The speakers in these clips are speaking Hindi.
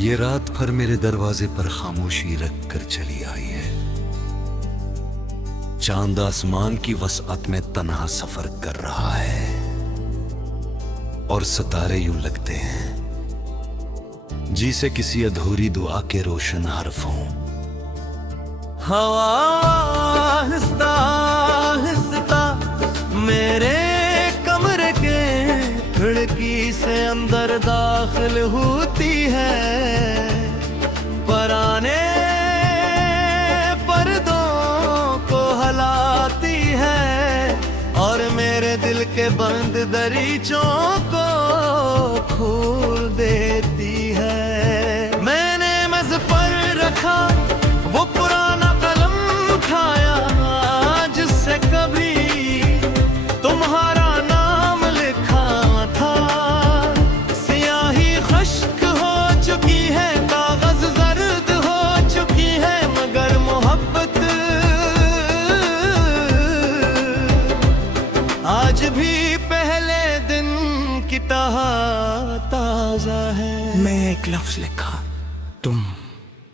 ये रात भर मेरे दरवाजे पर खामोशी रख कर चली आई है। चांद आसमान की वसअत में तन्हा सफर कर रहा है और सितारे यूं लगते हैं जिसे किसी अधूरी दुआ के रोशन हर्फ हों। हवा आहिस्ता आहिस्ता मेरे कमरे के खिड़की से अंदर दाखिल होती है, पराने पर्दों को हलाती है और मेरे दिल के बंद दरीचों को खोल देती है। मैंने मेज पर रखा वो पुराना कलम उठाया जिससे कभी तुम्हारा नाम लिखा था। सियाही खुश्क हो चुकी है, कागज जर्द हो चुकी है, मगर मोहब्बत आज भी पहले दिन की तरह ताजा है। मैं एक लफ्ज लिखा, तुम,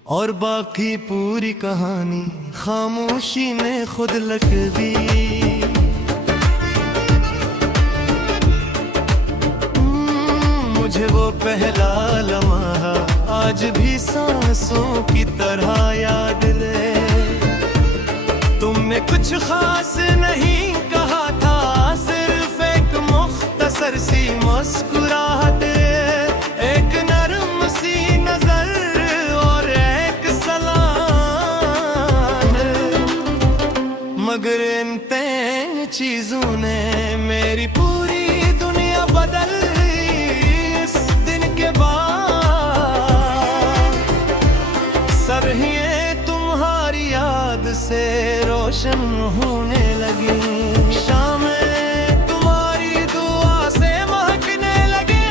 और बाकी पूरी कहानी खामोशी ने खुद लिख दी। मुझे वो पहला लम्हा आज भी सांसों की तरह याद है। तुमने कुछ खास नहीं कहा था, सिर्फ एक मुख्तसर सी मुस्कुराहट, एक नरम सी नजर और एक सलाम। मगर इन तीन चीजों ने मेरी पूरी दुनिया बदल दी। इस दिन के बाद सरहिए तुम्हारी याद से रोशन होने लगी, शामें तुम्हारी दुआ से महकने लगे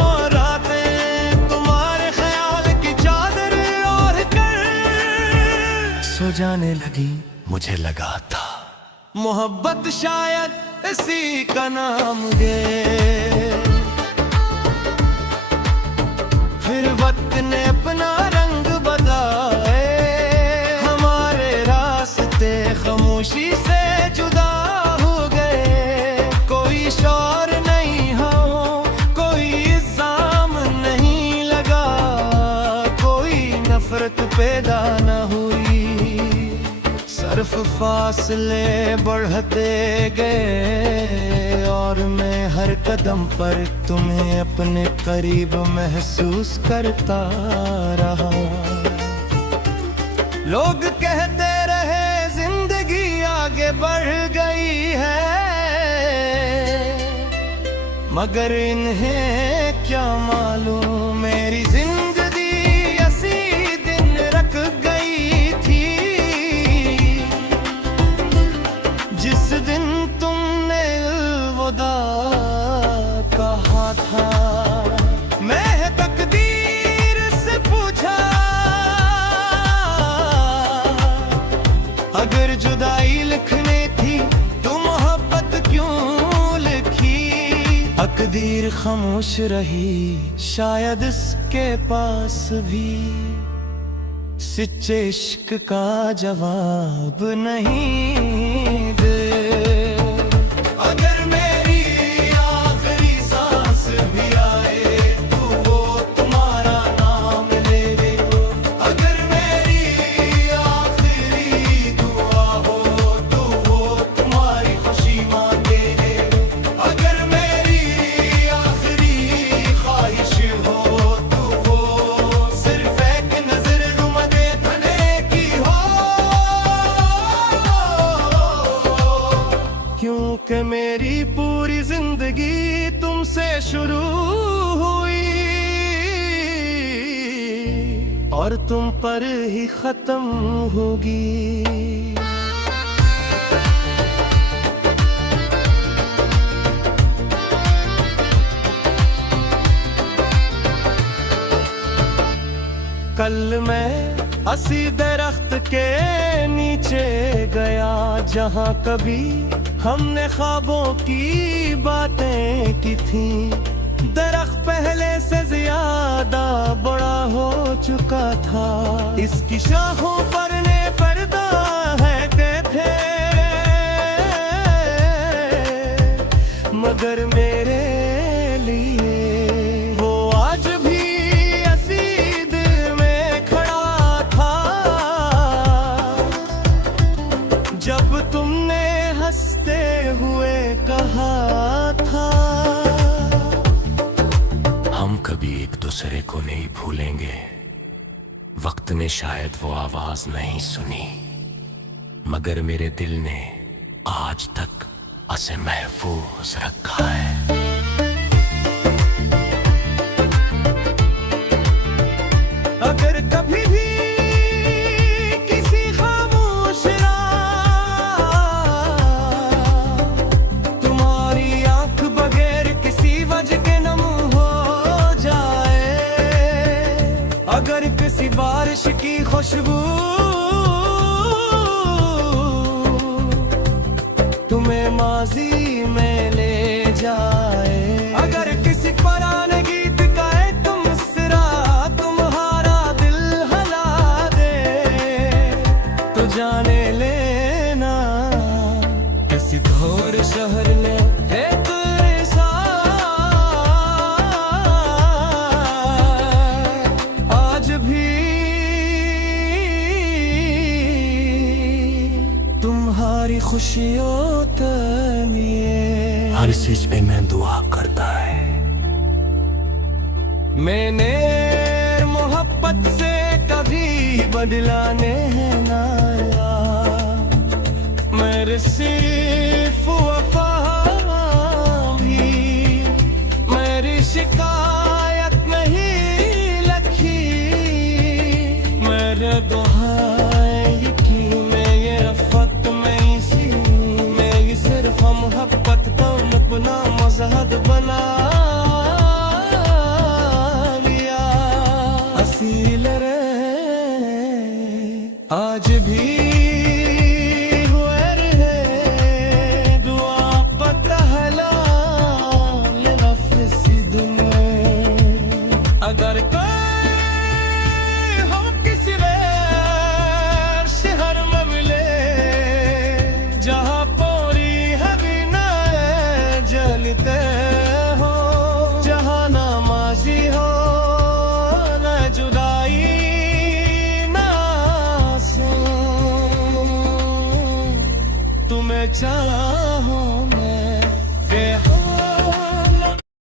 और रातें तुम्हारे ख्याल की चादर ओढ़ कर सो जाने लगी। मुझे लगा था मोहब्बत शायद इसी का नाम है। फिर वक्त ने अपना रंग बदलाए, हमारे रास्ते खामोशी से जुदा हो गए। कोई शोर नहीं हो, कोई इल्जाम नहीं लगा, कोई नफरत पैदा न हुई। सिर्फ फासले बढ़ते गए और मैं हर कदम पर तुम्हें अपने करीब महसूस करता रहा। लोग कहते रहे जिंदगी आगे बढ़ गई है, मगर इन्हें क्या मालूम मेरी जिंदगी ऐसी दिन रख गई थी। जिस दिन तुमने अलविदा कहा था, मैं तकदीर से पूछा अगर जुदाई लिखनी थी तो मोहब्बत क्यों लिखी। तकदीर खामोश रही, शायद इसके पास भी सच्चे इश्क का जवाब नहीं दे। अगर मेरी आखिरी सांस भी आए तो वो तुम्हारा नाम ले ले। अगर मेरी आखिरी दुआ हो तो वो तुम्हारी खुशी मांगे। अगर मेरी आखिरी ख्वाहिश हो तो वो सिर्फ एक नजर रुम देखने की हो। क्योंकि मेरी पूरी जिंदगी तुमसे शुरू हुई और तुम पर ही खत्म होगी। कल मैं हसी दरख्त के नीचे गया जहाँ कभी हमने ख्वाबों की बातें की थी। दरख्त पहले से ज्यादा बड़ा चुका था। इसकी शाखों पर ने पर्दा है के थे, मगर मेरे लिए वो आज भी असीद में खड़ा था। जब तुमने हंसते हुए कहा था, हम कभी एक दूसरे को नहीं भूलेंगे। वक्त ने शायद वो आवाज नहीं सुनी, मगर मेरे दिल ने आज तक उसे महफूज रखा है। अगर कभी भी किसी खामोश रात तुम्हारी आंख बगैर किसी वजह के नम हो जाए, अगर किसी बारिश की खुशबू तुम्हें माजी में ले जाए, अगर किसी पुराने गीत का एक मिसरा तुम्हारा दिल हला दे, तो जाने लेना किसी घोर शहर ने एक आज भी तुम्हारी खुशियों हर चीज पे मैं दुआ करता है। मैंने मोहब्बत से कभी बदलाने है ना आया, मेरे सिर्फ वफा भी मेरी शिकायत नहीं लखी, मेरे दुहाई की मैं ये रफ़त में इसी में ये सिर्फ मोहब्बत का अपना मजहब बना लिया। असील रे आज भी हुए रे दुआ पतहला लफसी दुनिया। अगर कोई हम किसी शहर में मिले जहाँ पूरी हवी ना जलते हो, जहाँ ना माजी हो न जुदाई ना से तुम्हें चाह